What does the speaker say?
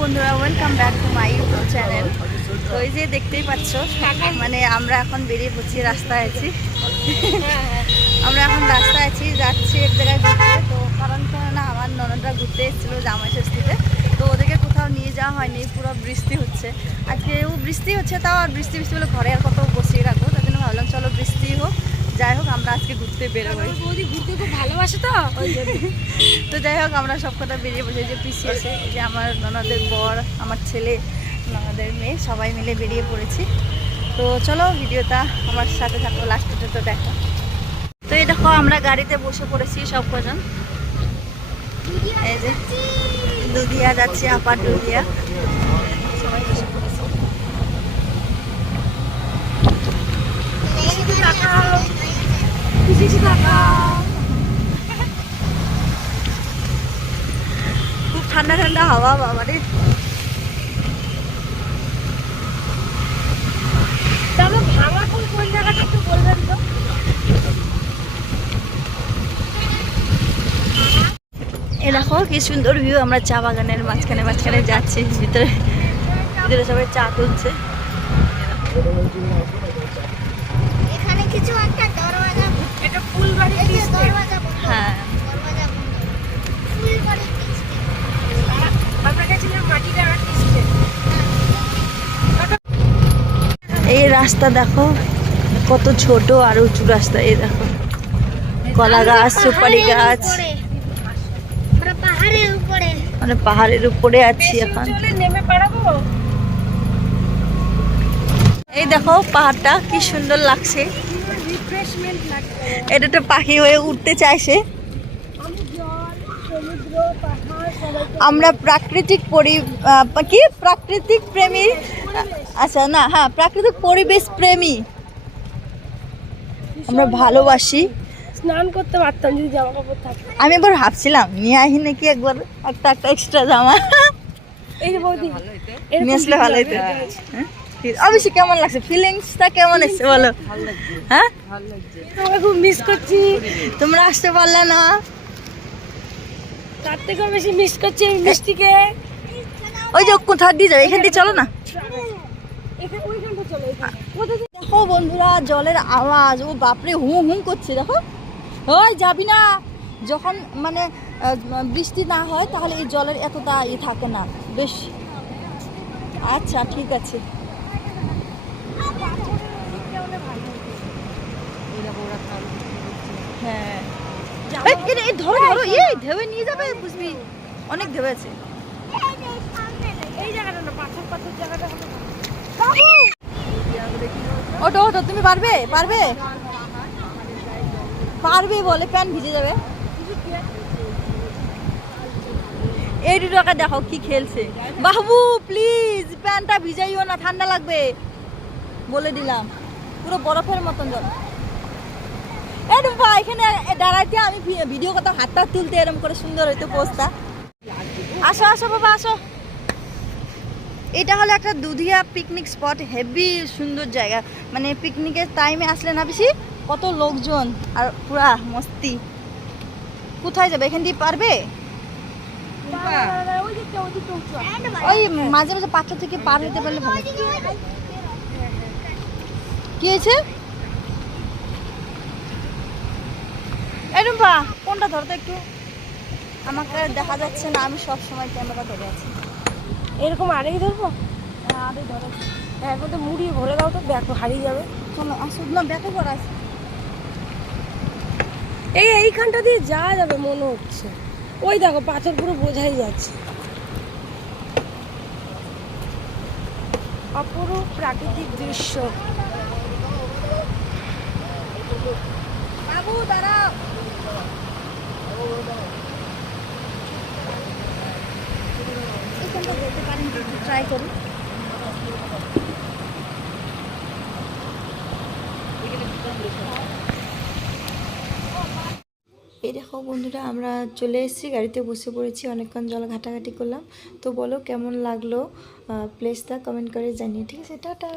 বন্ধুরা welcome back to my YouTube channel তো এই যে দেখতেই পাচ্ছ মানে আমরা এখন বেরিয়ে পড়ছি, রাস্তায় আছি। আমরা এখন রাস্তায় আছি, যাচ্ছি এক জায়গায় ঘুরতে। তো কারণ না, আমার ননদরা ঘুরতে এসেছিল জামাই ষষ্ঠীতে তো ওদেরকে কোথাও নিয়ে যাওয়া হয়নি, পুরো বৃষ্টি হচ্ছে। আজকেও বৃষ্টি হচ্ছে তাও, আর বৃষ্টি বৃষ্টি বলে ঘরে আর কত বসিয়ে রাখব, তার জন্য ভাবলাম চলো বৃষ্টি হোক। যাই হোক আমরা আজকে ঘুরতে বেরোবই বৌদি ঘুরতে খুব ভালোবাসে তো তো যাই হোক আমরা সব কথা বেরিয়ে বসে যে পিসি আছে এই যে আমার ননদের বর আমার ছেলে ননদের মেয়ে সবাই মিলে বেরিয়ে পড়েছি। তো চলো ভিডিওটা আমার সাথে থাকো লাস্টটা তো দেখো। তো এই দেখো আমরা গাড়িতে বসে পড়েছি সব কজন। এই যে দুধিয়া যাচ্ছি আপার দুধিয়া। সবাই বসে পড়েছি। খুব ঠান্ডা ঠান্ডা হাওয়া বাবারে ভাঙা কোন কোন জায়গাটা বলবেন তো? এ দেখো, কি সুন্দর ভিউ আমরা চা বাগানের মাঝখানে মাঝখানে যাচ্ছি, ভিতরে ভিতরে সবাই চা তুলছে এখানে কিছু একটা দরওয়াজা এটা ফুলবাড়ি এই যে টি স্টেট দরওয়াজা বন্ধ হ্যাঁ দরওয়াজা বন্ধ ফুলবাড়ি টি স্টেট আমরা গেছিলাম মাটিডাঙ্গা টি স্টেট এই রাস্তা দেখো কত ছোট আর উঁচু রাস্তা এই দেখো। কলা গাছ সুপারি গাছ। মানে পাহাড়ের উপরে আছি এখন। এই দেখো পাহাড়টা কি সুন্দর লাগছে। এটা তো পাখি হয়ে উঠতে চাইছে আমি জল সমুদ্র পাহাড় সবাই আমরা প্রাকৃতিক পরি কি? প্রাকৃতিক প্রেমী? আচ্ছা না হ্যাঁ প্রাকৃতিক পরিবেশ প্রেমী। আমরা ভালোবাসি। স্নান করতে পারতাম যদি জামা কাপড় থাকে। আমি একবার ভাবছিলাম নিয়ে আহি নাকি একবার একটা একটা এক্সট্রা জামা। নিয়ে আসলে ভালো হতো হ্যাঁ? অবশ্যই কেমন লাগছে? ফিলিংসটা কেমন এসছে বলো? হ্যাঁ? খুব মিস করছি। তোমরা আসতে পারলে না। তার থেকেও বেশি মিস করছি এই মিষ্টিকে। ওই যে কোথা দিয়ে যাবে এখান দিয়ে চলো না। চলো এখানে। দেখো বন্ধুরা জলের আওয়াজ ও বাপরে হুম হুম করছে দেখো। ওই যাবি না। যখন মানে বৃষ্টি না হয় তাহলে এই জলের এতটা ই থাকে না। বেশ। আচ্ছা ঠিক আছে হ্যাঁ এই, এই, এই, ধরো এই নিয়ে যাবে বুঝবি? অনেক আছে। ওটো ওটো তুমি পারবে? পারবে? পারবে বলে প্যান্ট ভিজে যাবে। এই টাকা দেখো কি খেলছে। বাবু প্লিজ প্যান্টটা ভিজাইও না ঠান্ডা লাগবে। বলে দিলাম। পুরো বরফের মতন জল। এই এখানে দাঁড়াইতে আমি ভিডিও করতাম হাতটা তুলতে এরকম করে সুন্দর হইতো পোস্টটা। আসো আসো বাবা, আসো। এটা হলো একটা দুধিয়া পিকনিক স্পট হেভি সুন্দর জায়গা। মানে পিকনিকের টাইমে আসলে না বেশি, কত লোকজন আর পুরা মস্তি। কোথায় যাবে? এখান দিয়ে পারবে। ওই মাঝে মাঝে পাথর থেকে পার হতে পারলে ভালো। কি হয়েছে? এরম পা কোনটা ধরতো একটু। আমাকে দেখা যাচ্ছে না আমি সব সময় ক্যামেরা ধরে আছি। এরকম আরেই ধরবো? আরে ধরো। হ্যাঁ এখন তো মুড়ি ভরে দাও তো দেখো হারিয়ে যাবে। চলো আসুন না ব্যাকে করা আছে। এই এইখানটা দিয়ে যাওয়া যাবে মনে হচ্ছে। ওই দেখো পাথর পুরো বোঝাই যাচ্ছে। অপরূপ প্রাকৃতিক দৃশ্য। ট্রাই করুন এই দেখো বন্ধুরা, আমরা চলে এসেছি, গাড়িতে বসে পড়েছি, অনেকক্ষণ জল ঘাটাঘাটি করলাম। তো বলো, কেমন লাগল প্লেসটা কমেন্ট করে জানিয়ে ঠিক আছে? টাটা!